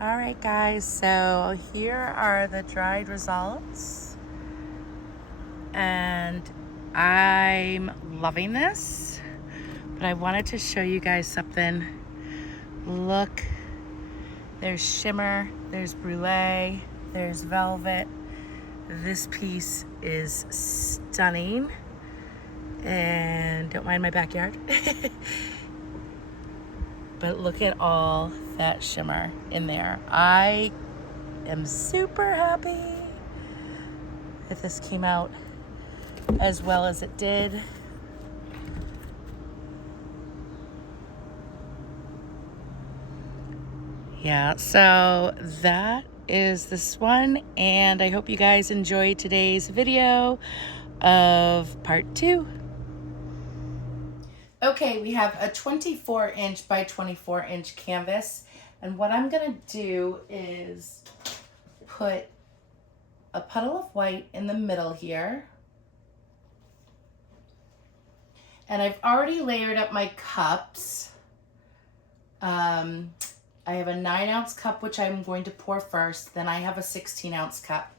All right, guys, so here are the dried results, and I'm loving this, but I wanted to show you guys something. Look, there's Shimmer, there's Brulee, there's Velvet. This piece is stunning, and don't mind my backyard. But look at all that shimmer in there. I am super happy that this came out as well as it did. Yeah, so that is this one, and I hope you guys enjoyed today's video of part 2. Okay, we have a 24-inch by 24-inch canvas, and what I'm gonna do is put a puddle of white in the middle here, and I've already layered up my cups. I have a 9-ounce cup, which I'm going to pour first, then I have a 16-ounce cup.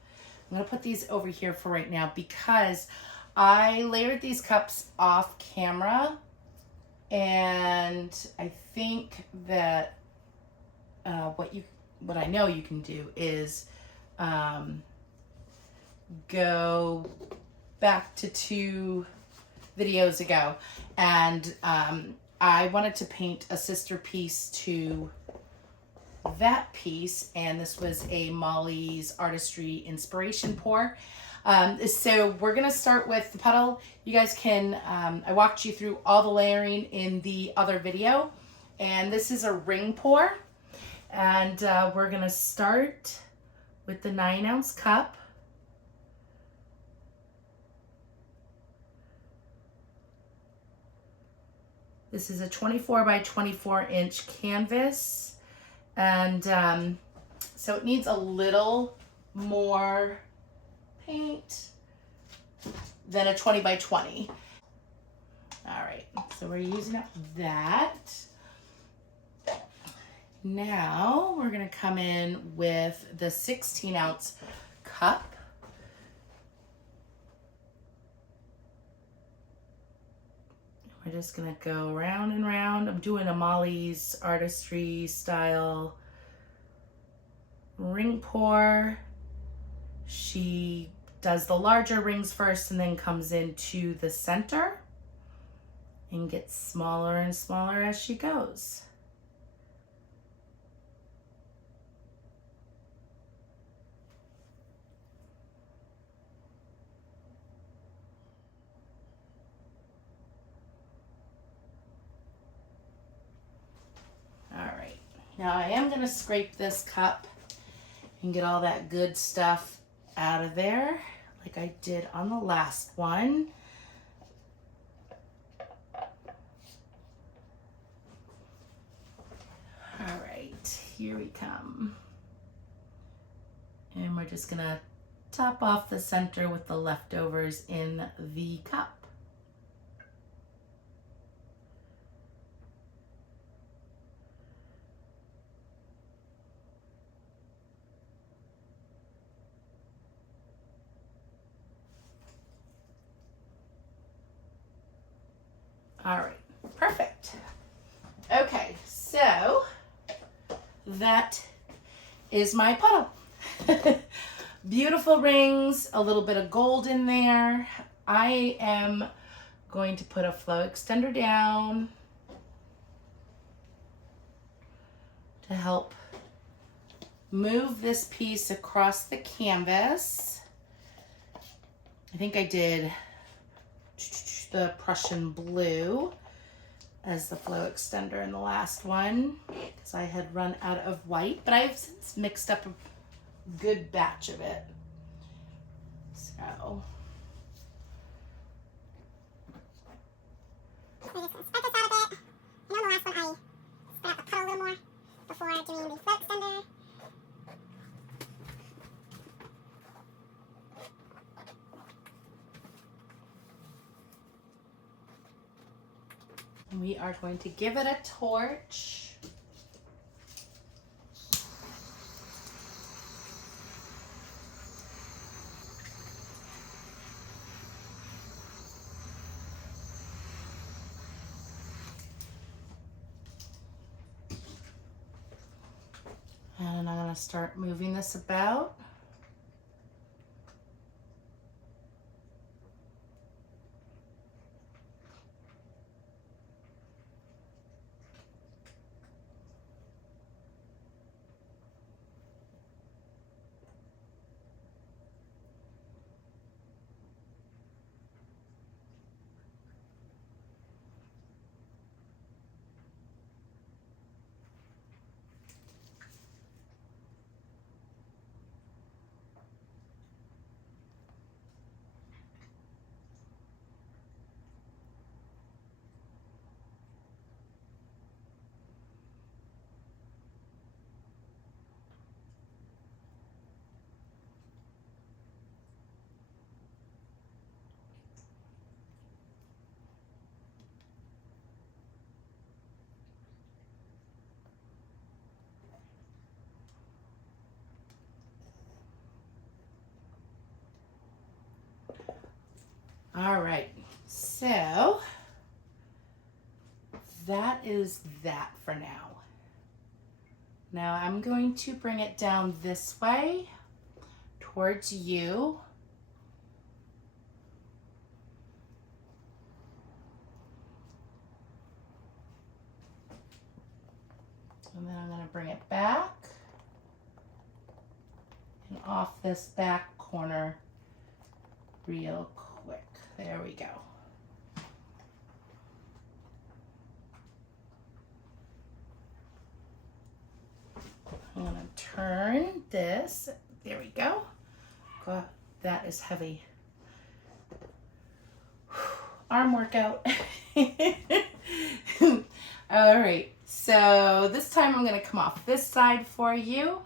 I'm gonna put these over here for right now because I layered these cups off camera. And I think that what I know you can do is go back to 2 videos ago, and I wanted to paint a sister piece to that piece, and this was a Molly's Artistry Inspiration Pour. So we're gonna start with the puddle. You guys can, I walked you through all the layering in the other video, and this is a ring pour, and we're gonna start with the 9-ounce cup. This is a 24 by 24 inch canvas, and so it needs a little more paint than a 20 by 20. All right, so we're using up that. Now we're gonna come in with the 16-ounce cup. We're just gonna go round and round. I'm doing a Molly's Artistry style ring pour. She does the larger rings first and then comes into the center and gets smaller and smaller as she goes. All right, now I am gonna scrape this cup and get all that good stuff out of there like I did on the last one. All right, here we come. And we're just gonna top off the center with the leftovers in the cup. All right, perfect. Okay, so that is my puddle. Beautiful rings, a little bit of gold in there. I am going to put a flow extender down to help move this piece across the canvas. I think I did the Prussian blue as the flow extender in the last one because I had run out of white, but I've since mixed up a good batch of it. So we're just going to spread this out a bit. And on the last one I spread out the puddle a little more before doing the flow extender. we are going to give it a torch. And I'm gonna start moving this about. All right, so that is that for now. Now I'm going to bring it down this way towards you. And then I'm going to bring it back and off this back corner real quick. There we go. I'm going to turn this. There we go. God, that is heavy. Arm workout. All right. So this time I'm going to come off this side for you.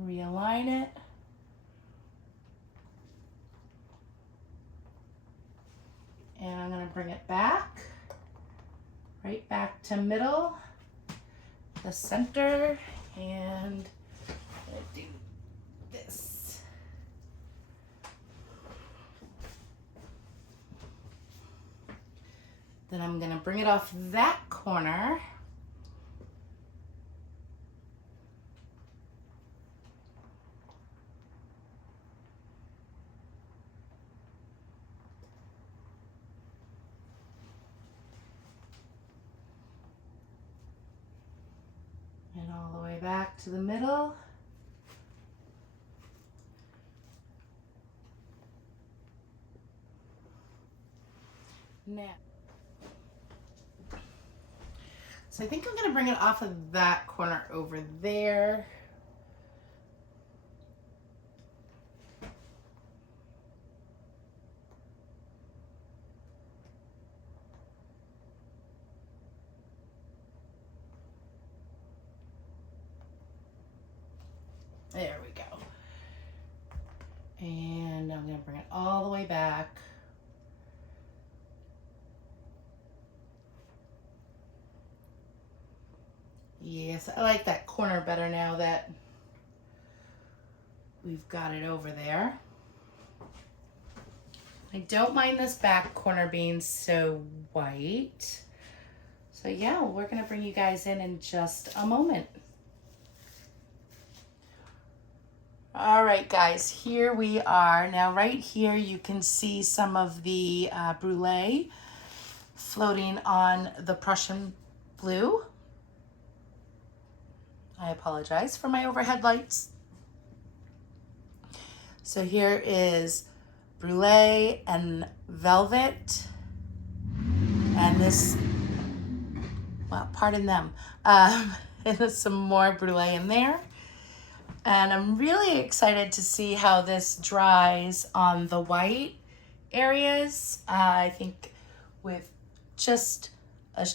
Realign it. And I'm going to bring it back. Right back to middle. The center. And I'm going to do this. Then I'm going to bring it off that corner. And all the way back to the middle. Now, so I think I'm going to bring it off of that corner over there. There we go. And I'm going to bring it all the way back. Yes, I like that corner better now that we've got it over there. I don't mind this back corner being so white. So yeah, we're going to bring you guys in just a moment. All right, guys, here we are. Now, right here, you can see some of the Brulee floating on the Prussian blue. I apologize for my overhead lights. So here is Brulee and Velvet. And this, well, pardon them. And there's some more Brulee in there. And I'm really excited to see how this dries on the white areas. I think with just a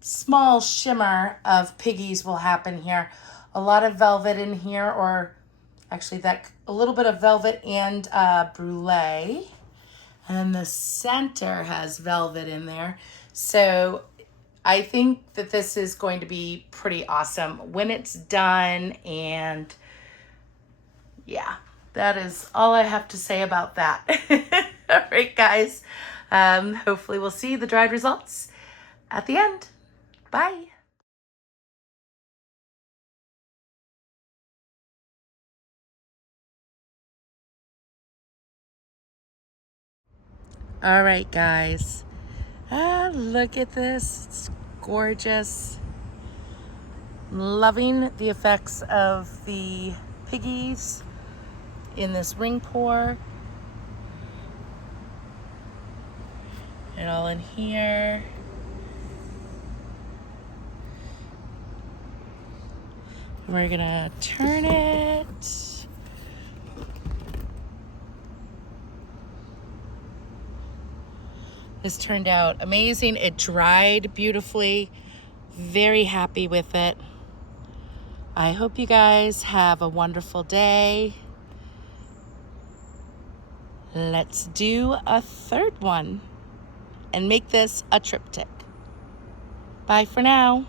small shimmer of piggies will happen here. A lot of velvet in here, or actually that a little bit of velvet and Brulee. And the center has velvet in there. So I think that this is going to be pretty awesome when it's done. And yeah, that is all I have to say about that. All right, guys. Hopefully we'll see the dried results at the end. Bye. All right, guys. Look at this. It's gorgeous. I'm loving the effects of the piggies in this ring pour. And all in here. And we're gonna turn it. This turned out amazing. It dried beautifully. Very happy with it. I hope you guys have a wonderful day. Let's do a third one and make this a triptych. Bye for now.